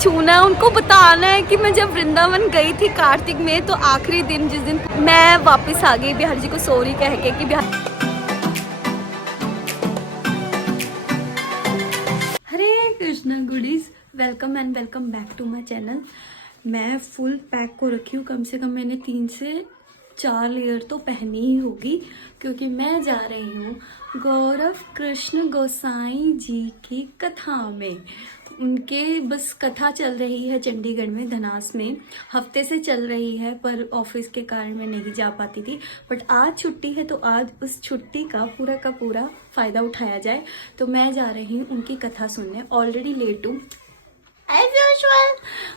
छूना है, उनको बताना है कि मैं जब वृंदावन गई थी कार्तिक में, तो आखिरी दिन जिस दिन मैं वापस आ गई बिहारी जी को सॉरी कह के कि Hare Krishna goodies, welcome and welcome back to my channel. मैं फुल पैक को रखी हूँ, कम से कम मैंने 3 से 4 लेयर तो पहनी ही होगी, क्योंकि मैं जा रही हूँ गौरव कृष्ण गोसाई जी की कथा में। उनके बस कथा चल रही है चंडीगढ़ में, धनास में, हफ्ते से चल रही है, पर ऑफिस के कारण मैं नहीं जा पाती थी। बट आज छुट्टी है, तो आज उस छुट्टी का पूरा फ़ायदा उठाया जाए। तो मैं जा रही हूँ उनकी कथा सुनने। ऑलरेडी लेट हूँ, एज यूजुअल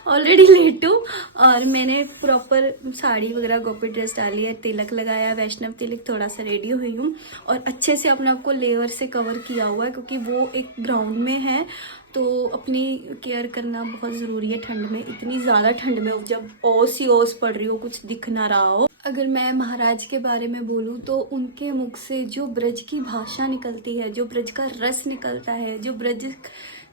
ऑलरेडी लेट हूँ, और मैंने प्रॉपर साड़ी वगैरह गोपी ड्रेस डाली है, तिलक लगाया, वैष्णव तिलक, थोड़ा सा रेडी हुई हूँ और अच्छे से अपने आप को लेयर से कवर किया हुआ है, क्योंकि वो एक ग्राउंड में है तो अपनी केयर करना बहुत ज़रूरी है। ठंड में, इतनी ज़्यादा ठंड में जब ओस ही ओस पड़ रही हो, कुछ दिख ना रहा हो। अगर मैं महाराज के बारे में बोलूँ तो उनके मुख से जो ब्रज की भाषा निकलती है, जो ब्रज का रस निकलता है, जो ब्रज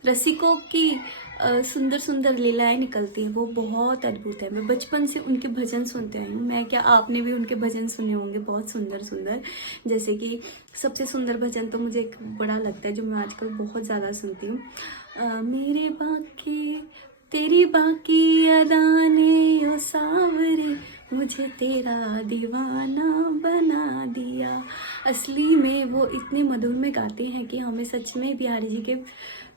रसिकों की सुंदर सुंदर लीलाएं निकलती हैं, वो बहुत अद्भुत है। मैं बचपन से उनके भजन सुनते आई हूँ। मैं क्या, आपने भी उनके भजन सुने होंगे, बहुत सुंदर सुंदर। जैसे कि सबसे सुंदर भजन तो मुझे एक बड़ा लगता है, जो मैं आजकल बहुत ज़्यादा सुनती हूँ। मेरे बाकी तेरी बाकी अदाने ओ सावरे, मुझे तेरा दीवाना बना दिया। असली में वो इतने मधुर में गाते हैं कि हमें सच में बिहारी जी के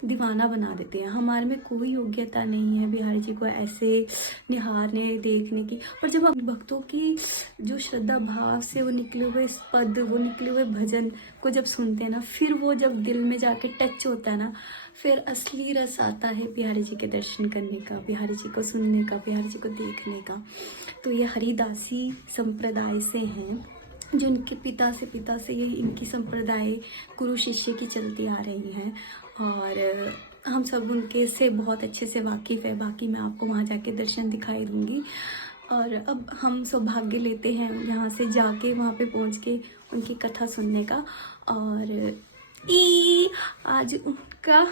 दीवाना बना देते हैं। हमारे में कोई योग्यता नहीं है बिहारी जी को ऐसे निहारने देखने की, पर जब हम भक्तों की जो श्रद्धा भाव से वो निकले हुए पद, वो निकले हुए भजन को जब सुनते हैं ना, फिर वो जब दिल में जाके टच होता है ना, फिर असली रस आता है बिहारी जी के दर्शन करने का, बिहारी जी को सुनने का, बिहारी जी को देखने का। तो ये हरिदासी संप्रदाय से हैं, जो इनके पिता से यही इनकी संप्रदाय गुरु शिष्य की चलती आ रही हैं, और हम सब उनके से बहुत अच्छे से वाकिफ़ है। बाकी मैं आपको वहाँ जाके दर्शन दिखाई दूँगी। और अब हम सौभाग्य लेते हैं यहाँ से जाके, वहाँ पे पहुँच के उनकी कथा सुनने का। और आज उनका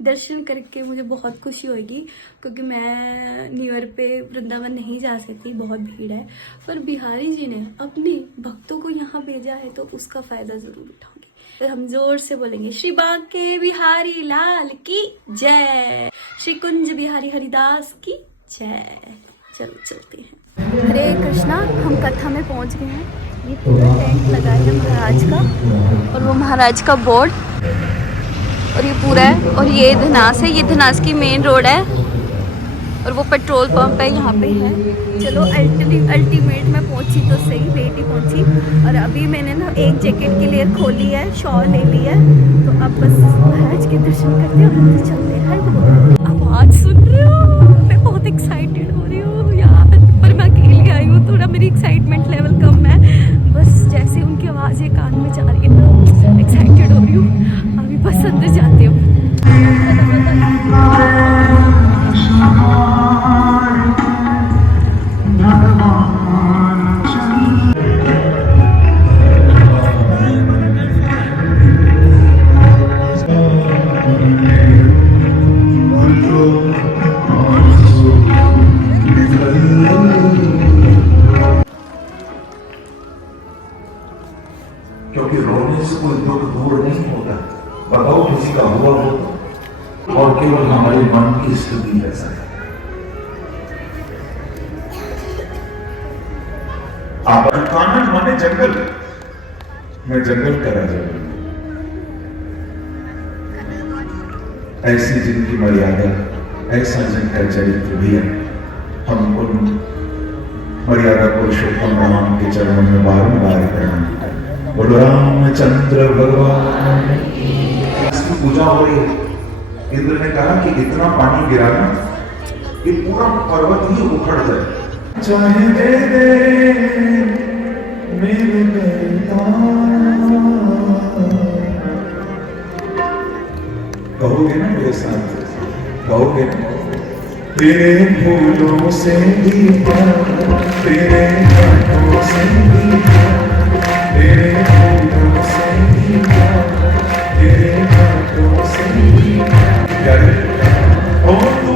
दर्शन करके मुझे बहुत खुशी होगी, क्योंकि मैं न्यू ईयर पे वृंदावन नहीं जा सकती, बहुत भीड़ है। पर बिहारी जी ने अपने भक्तों को यहाँ भेजा है, तो उसका फ़ायदा ज़रूर उठाऊंगी। तो हम जोर से बोलेंगे, श्री बांके बिहारी लाल की जय, श्री कुंज बिहारी हरिदास की जय। चलो चलते हैं। हरे कृष्णा, हम कथा में पहुँच गए हैं। ये पूरा टेंट लगा है महाराज का, और वो महाराज का बोर्ड, और ये पूरा है। और ये धनास है, ये धनास की मेन रोड है, और वो पेट्रोल पंप है यहाँ पे है। चलो अल्टीमेट मैं पहुँची तो सही, लेट ही पहुँची। और अभी मैंने ना एक जैकेट की लेयर खोली है, शॉल ले ली है, तो अब बस महाराज के दर्शन करते हैं और अंदर चलते हैं। आवाज़ सुन रहे हो, मैं बहुत एक्साइटेड हो रही हूँ यार, पर मैं अकेले आई हूँ, थोड़ा मेरी एक्साइटमेंट लेवल कम है। बस जैसे उनकी आवाज़ें कान में जा रही है ना, एक्साइटेड हो रही हूँ। अभी बस अंदर जाती हूँ। क्योंकि रोने से कोई दुख दूर नहीं होता। बताओ किसी का हुआ हो, और केवल हमारे मन की स्थिति ऐसा है। आप कानन माने जंगल, मैं जंगल का राजा हूं। ऐसी जिनकी मर्यादा, ऐसा जिनका चरित्र भी है, हम उन मर्यादा पुरुषोत्तम राम के चरणों में बारंबार प्रणाम। बोलो रामचंद्र भगवान। इसकी पूजा हो रही है। इंद्र ने कहा कि इतना पानी गिराना कि पूरा पर्वत ही उखड़ जाए। चाहे दे दे मेरे कहोगे ना मेरे साथ, कहोगे तेरे फूलों से दीपा, तेरे हाथों से दीपा, तेरे फूलों से दीपा, तेरे हाथों से दीपा। ओ तू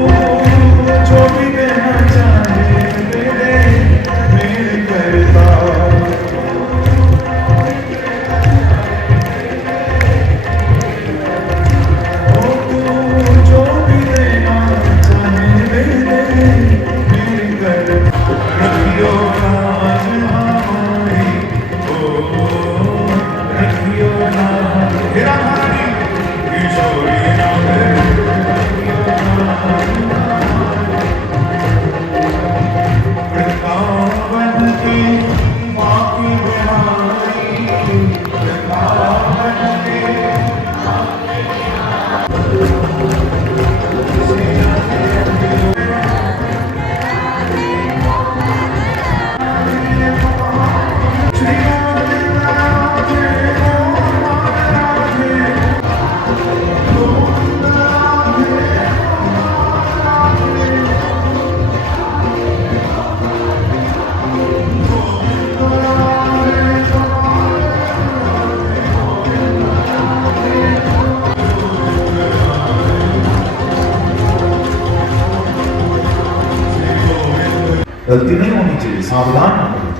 गलती नहीं होनी चाहिए, सावधान होना।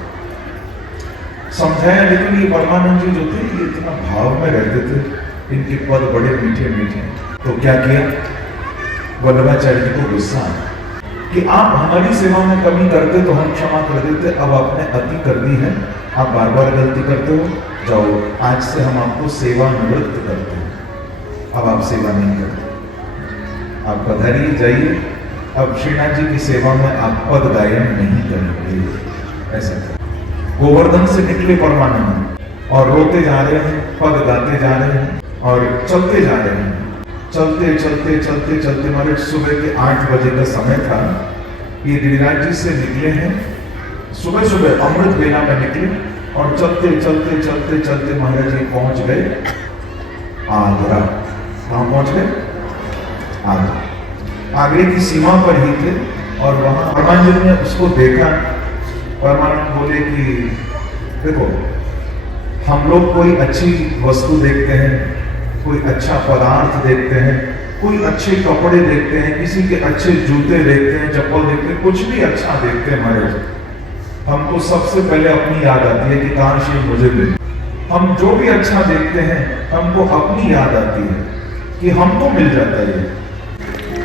समझाया, लेकिन ये परमानंद जी जो थे ये इतना भाव में रहते थे, इनके पद बड़े मीठे मीठे। तो क्या किया, वल्लभाचार्य जी को गुस्सा आया कि आप हमारी सेवा में कमी करते तो हम क्षमा कर देते, अब आपने अति कर दी है, आप बार बार गलती करते हो, जाओ आज से हम आपको सेवा निवृत्त करते हैं, अब आप सेवा नहीं करते, आप पधारिए जाइए, अब श्रीनाथ जी की सेवा में आप पद गायन नहीं करेंगे। ऐसा था। गोवर्धन से निकले परमानंद और रोते जा रहे हैं, पद गाते जा रहे हैं और चलते जा रहे हैं। चलते चलते चलते चलते महाराज सुबह के 8 बजे का समय था। ये गिरिराज जी से निकले हैं, सुबह सुबह अमृत बेला में निकले और चलते चलते चलते चलते महाराज जी पहुंच गए आगरा। कहाँ पहुंच गए? आगरा। आगरे की सीमा पर ही थे और वहां परमानंद ने उसको देखा। परमानंद बोले कि देखो, हम लोग कोई अच्छी वस्तु देखते हैं, कोई अच्छा पदार्थ देखते हैं, कोई अच्छे कपड़े देखते हैं, किसी के अच्छे जूते देखते हैं, चप्पल देखते हैं, कुछ भी अच्छा देखते हैं महाराज, हमको सबसे पहले अपनी याद आती है कि काश ये मुझे मिले। हम जो भी अच्छा देखते हैं हमको अपनी याद आती है कि हमको मिल जाता है।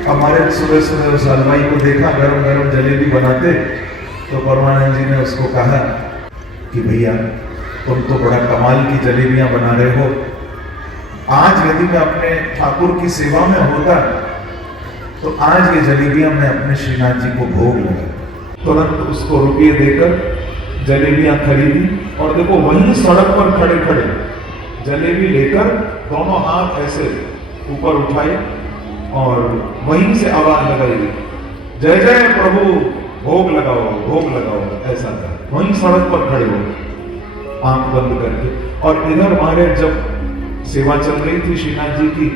हमारे सुबह सुबह उस हलवाई को देखा गरम गरम जलेबी बनाते, तो परमानंद जी ने उसको कहा कि भैया तुम तो बड़ा कमाल की जलेबियां बना रहे हो, आज यदि मैं अपने ठाकुर की सेवा में होता तो आज ये जलेबियां मैं अपने श्रीनाथ जी को भोग लगा। तुरंत उसको रुपये देकर जलेबियां खरीदी और देखो वहीं सड़क पर खड़े खड़े जलेबी लेकर दोनों हाथ ऐसे ऊपर उठाए और वहीं से आवाज लगाई, जय जय प्रभु, भोग लगाओ भोग लगाओ। ऐसा था, वहीं सड़क पर खड़े हो आंख बंद करके। और इधर हमारे जब सेवा चल रही थी श्रीनाथ जी की,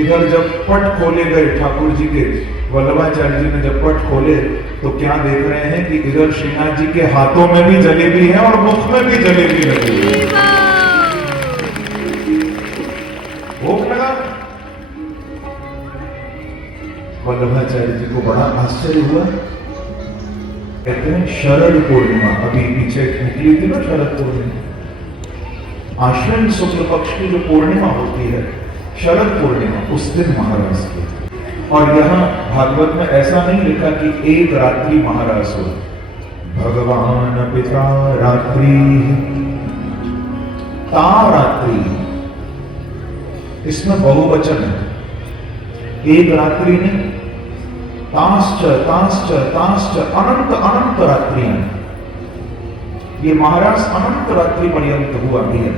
इधर जब पट खोले गए ठाकुर जी के, वल्लभाचार्य जी ने जब पट खोले तो क्या देख रहे हैं कि इधर श्रीनाथ जी के हाथों में भी जलेबी है और मुख में भी जलेबी लगी है। भोग लगा। वल्लभाचार्य जी को बड़ा आश्चर्य हुआ। कहते हैं शरद पूर्णिमा, अभी पीछे निकली थी ना शरद पूर्णिमा, आश्विन शुक्ल पक्ष की जो पूर्णिमा होती है शरद पूर्णिमा, उस दिन महाराज की। और यहाँ भागवत में ऐसा नहीं लिखा कि एक रात्रि महाराज हो, भगवान पिता रात्रि ता रात्रि, इसमें बहुवचन है। एक रात्रि ने ताश्च ताश्च ताश्च अनंत अनंत रात्रियां, ये महाराज अनंत रात्रि पर्यंत हुआ भी है।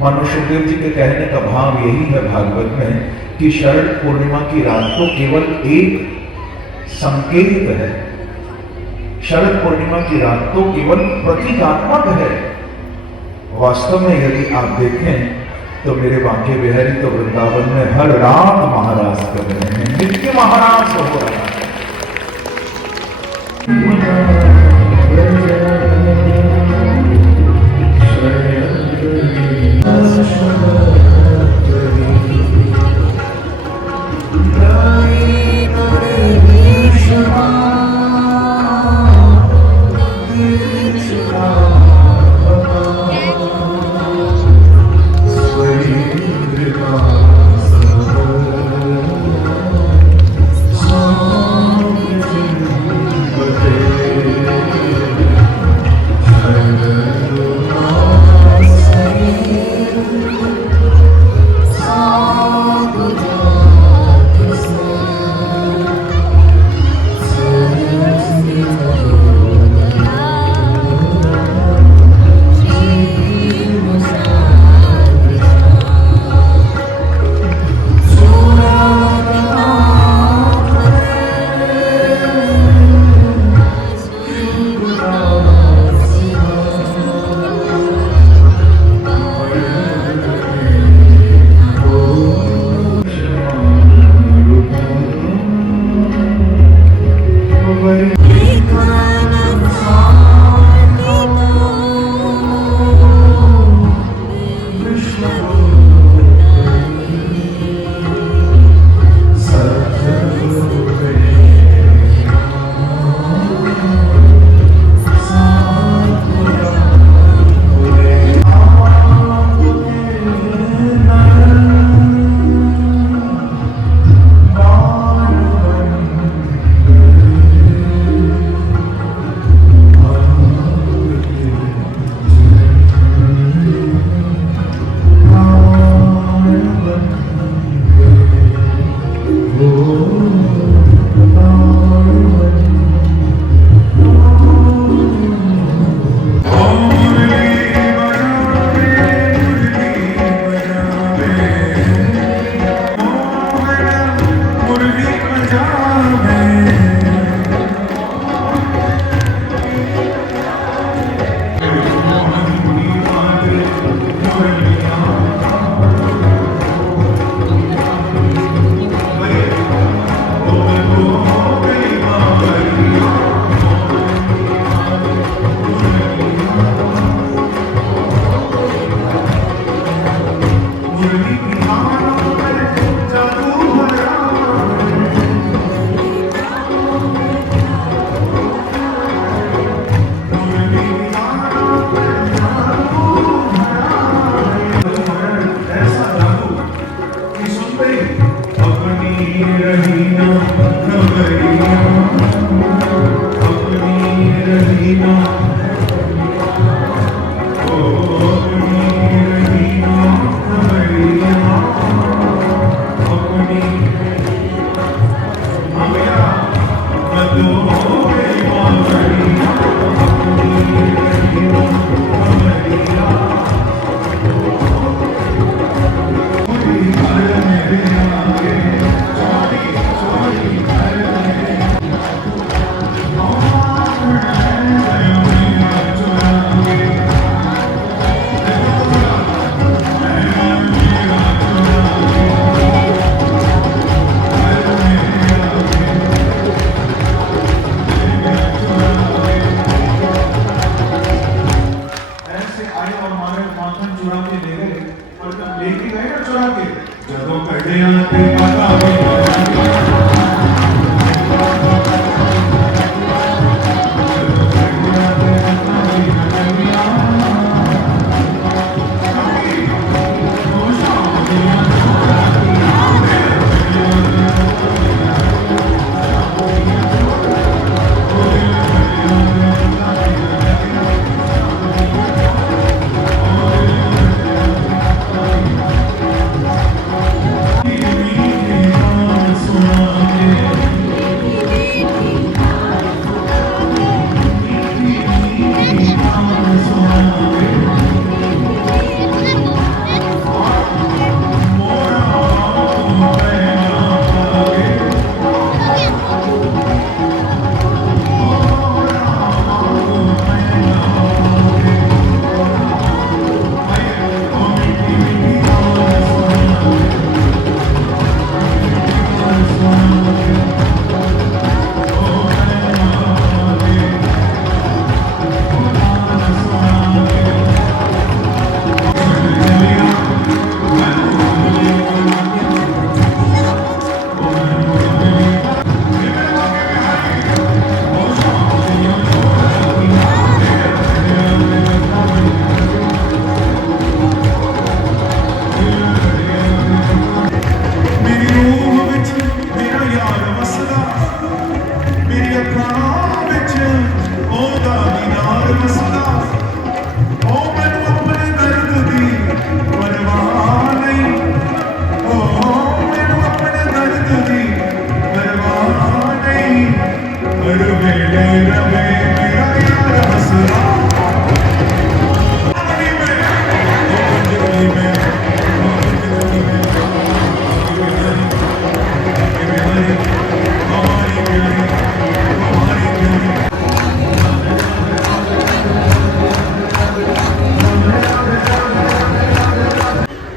मानो सुखदेव जी के कहने का भाव यही है भागवत में कि शरद पूर्णिमा की रात तो केवल एक संकेत है, शरद पूर्णिमा की रात तो केवल प्रतीकात्मक है। वास्तव में यदि आप देखें तो मेरे बांके बिहारी तो वृंदावन में हर रात महाराज कर रहे हैं, नित्य महाराज हो रहा है। Okay.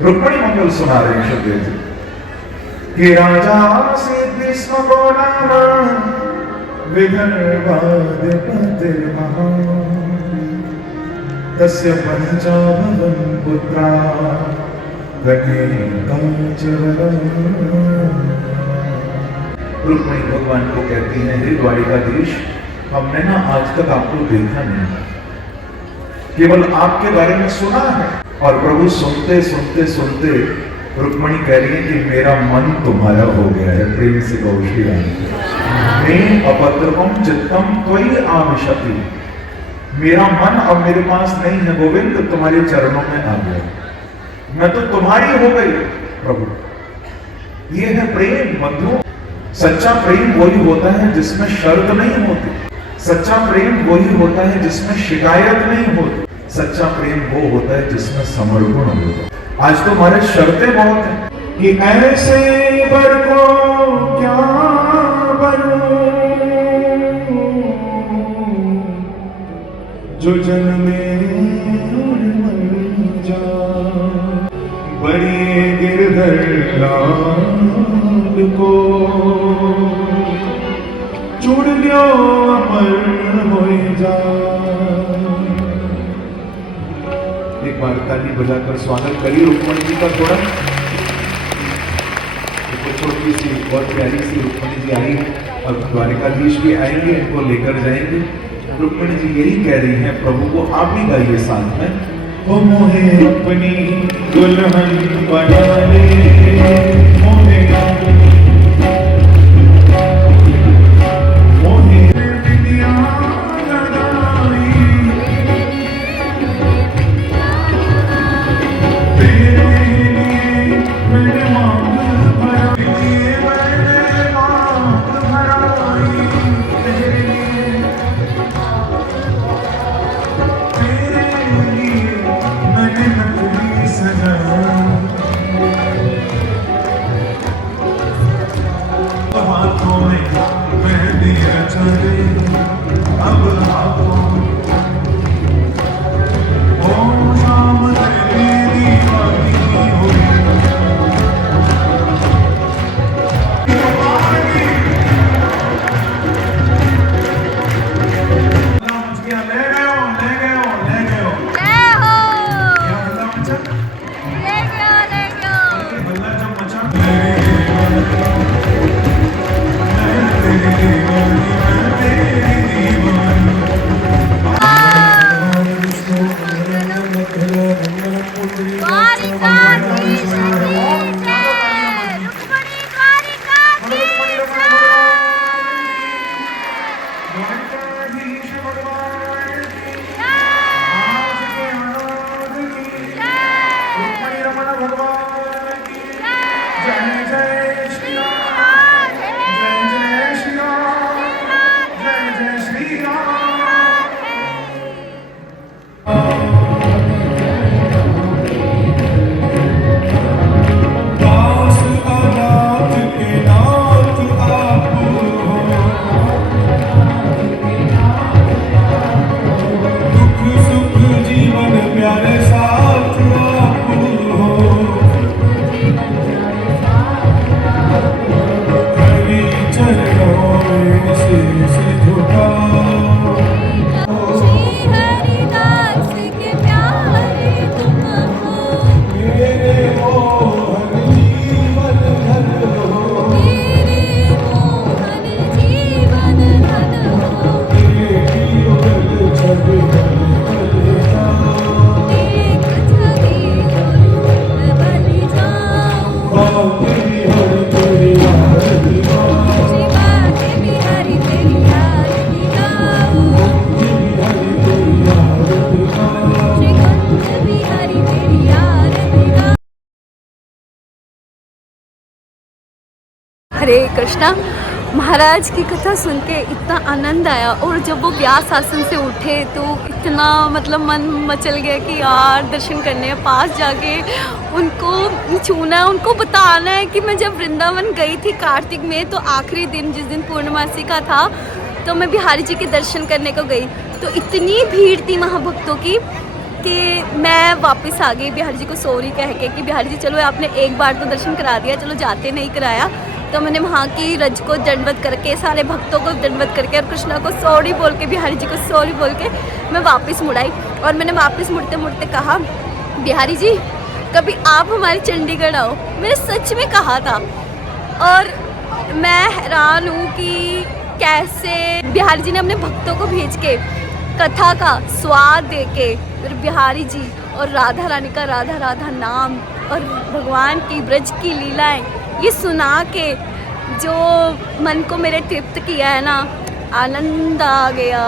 रुक्मणी मंगल सुना रहे हैं सुखदेव जी कि राजा से भीष्म को नाम विदर्भाधिपतिर्महा तस्य पंचाभवन पुत्रा रुक्मणी भगवान को कहती हैं, हे द्वारिकाधीश, हमने ना आज तक आपको देखा नहीं, केवल आपके बारे में सुना है। और प्रभु सुनते सुनते सुनते रुक्मणी कह रही है कि मेरा मन तुम्हारा हो गया है। प्रेम से गौ श्री राम। मैं अपत्रपम चित्तम त्वयि आविशति, मेरा मन अब मेरे पास नहीं है गोविंद, तुम्हारे चरणों में आ गया, मैं तो तुम्हारी हो गई प्रभु। ये है प्रेम बंधुओं। सच्चा प्रेम वही होता है जिसमें शर्त नहीं होती, सच्चा प्रेम वही होता है जिसमें शिकायत नहीं होती, सच्चा प्रेम वो होता है जिसमें समर्पण होता है। आज तो हमारे शर्तें बहुत हैं कि ऐसे बर को क्या बनूं जो जन्मे बड़ी गिरधर लाल को चुड़ गयो अमर हो जा। एक बार ताली बजाकर स्वागत करिए रुक्मणी जी का थोड़ा। तो छोटी सी बहुत प्यारी सी रुक्मणी जी आई, अब द्वारिकाधीश भी आएंगे, इनको लेकर जाएंगे। रुक्मणी जी यही कह रही हैं, प्रभु को आप ही गाइए साथ में। ओ मोहे अपनी दुल्हन बना ले, मोहे हरे कृष्णा। महाराज की कथा सुन के इतना आनंद आया, और जब वो व्यास आसन से उठे तो इतना मतलब मन मचल गया कि यार दर्शन करने हैं, पास जाके उनको छूना है, उनको बताना है कि मैं जब वृंदावन गई थी कार्तिक में, तो आखिरी दिन जिस दिन पूर्णमासी का था, तो मैं बिहारी जी के दर्शन करने को गई, तो इतनी भीड़ थी महाभक्तों की कि मैं वापस आ गई बिहारी जी को सॉरी कह के कि बिहारी जी चलो आपने एक बार तो दर्शन करा दिया, चलो जाते नहीं कराया। तो मैंने वहाँ की रज को दंडवत करके, सारे भक्तों को दंडवत करके और कृष्णा को सॉरी बोल के, बिहारी जी को सॉरी बोल के मैं वापस मुड़ाई। और मैंने वापस मुड़ते मुड़ते कहा, बिहारी जी कभी आप हमारे चंडीगढ़ आओ, मैंने सच में कहा था। और मैं हैरान हूँ कि कैसे बिहारी जी ने अपने भक्तों को भेज के कथा का स्वाद दे के, फिर बिहारी जी और राधा रानी का राधा राधा नाम और भगवान की ब्रज की लीलाएं ये सुना के जो मन को मेरे तृप्त किया है ना, आनंद आ गया।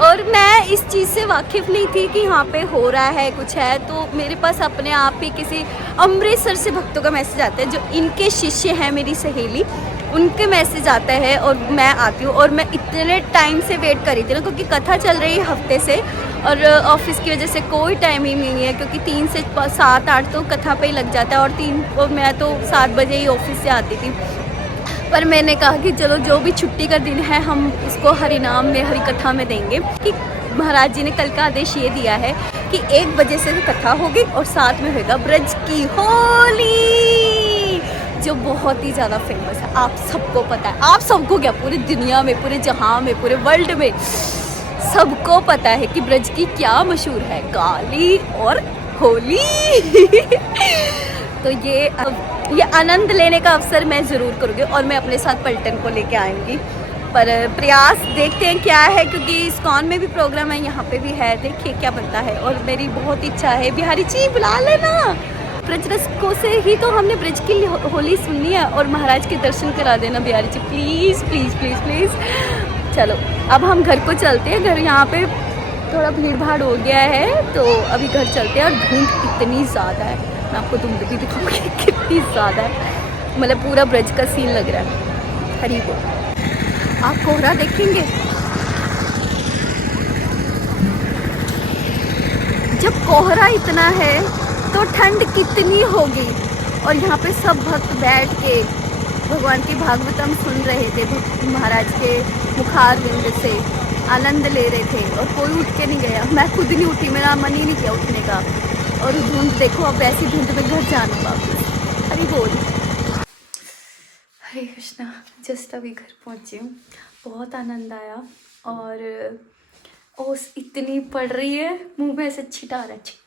और मैं इस चीज़ से वाकिफ़ नहीं थी कि यहाँ पे हो रहा है कुछ है, तो मेरे पास अपने आप ही किसी अमृतसर से भक्तों का मैसेज आता है जो इनके शिष्य हैं, मेरी सहेली, उनके मैसेज आता है और मैं आती हूँ। और मैं इतने टाइम से वेट कर रही थी ना, क्योंकि कथा चल रही है हफ्ते से और ऑफिस की वजह से कोई टाइम ही नहीं है, क्योंकि 3 से 7-8 तो कथा पे ही लग जाता है, और मैं तो 7 बजे ही ऑफिस से आती थी। पर मैंने कहा कि चलो जो भी छुट्टी का दिन है हम उसको हरि नाम में, हरि कथा में देंगे। कि महाराज जी ने कल का आदेश ये दिया है कि 1 बजे से कथा होगी और साथ में होगा ब्रज की होली, जो बहुत ही ज़्यादा फेमस है, आप सबको पता है। आप सबको क्या, पूरी दुनिया में, पूरे जहां में, पूरे वर्ल्ड में सबको पता है कि ब्रज की क्या मशहूर है, काली और होली। तो ये आनंद लेने का अवसर मैं ज़रूर करूँगी और मैं अपने साथ पलटन को लेके आऊँगी। पर प्रयास देखते हैं क्या है, क्योंकि इस्कॉन में भी प्रोग्राम है, यहाँ पे भी है, देखिए क्या बनता है। और मेरी बहुत इच्छा है, बिहारी जी बुला लेना, ब्रज रसिकों से ही तो हमने ब्रज की होली सुननी है, और महाराज के दर्शन करा देना Bihari ji, please please please please. चलो अब हम घर को चलते हैं, घर यहाँ पे थोड़ा भीड़ भाड़ हो गया है, तो अभी घर चलते हैं। और धुंध इतनी ज़्यादा है, मैं आपको धुंध भी दिखाऊंगी कितनी ज़्यादा है, मतलब पूरा ब्रज का सीन लग रहा है। हरी बोल। आप कोहरा देखेंगे, जब कोहरा इतना है तो ठंड कितनी होगी। और यहाँ पे सब भक्त बैठ के भगवान की भागवतम सुन रहे थे, महाराज के मुखारविंद से आनंद ले रहे थे, और कोई उठ के नहीं गया। मैं खुद नहीं उठी, मेरा मन ही नहीं किया उठने का। और धुंध देखो, अब ऐसी धुंध में घर जाना वापस। हरी बोल, हरे कृष्णा। जस्ट अभी घर पहुंची हूँ, बहुत आनंद आया। और ओस इतनी पड़ रही है, मुंह में ऐसे छिटा रहा है,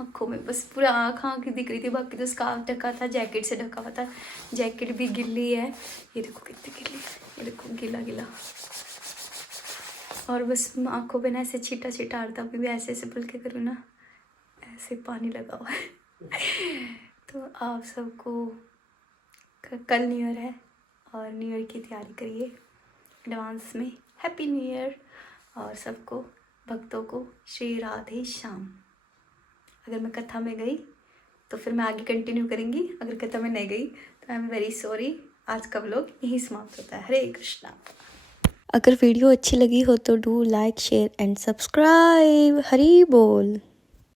आँखों में बस पूरा आँख दिख रही थी, बाकी तो स्कार्फ ढका था, जैकेट से ढका हुआ था, जैकेट भी गिल्ली है, ये देखो कितनी गिल्ली है, ये देखो गीला गीला। और बस आँखों पे ना ऐसे छिटा छिटा रहा था, अभी भी ऐसे ऐसे बुल के करूँ ना, ऐसे पानी लगा हुआ है। तो आप सबको कल न्यू ईयर है और न्यू ईयर की तैयारी करिए एडवांस में, हैप्पी न्यू ईयर। और सबको भक्तों को श्री राधे श्याम। अगर मैं कथा में गई तो फिर मैं आगे कंटिन्यू करूँगी, अगर कथा में नहीं गई तो आई एम वेरी सॉरी। आज का व्लॉग यही समाप्त होता है। हरे कृष्णा। अगर वीडियो अच्छी लगी हो तो do like, share and subscribe. Hari बोल।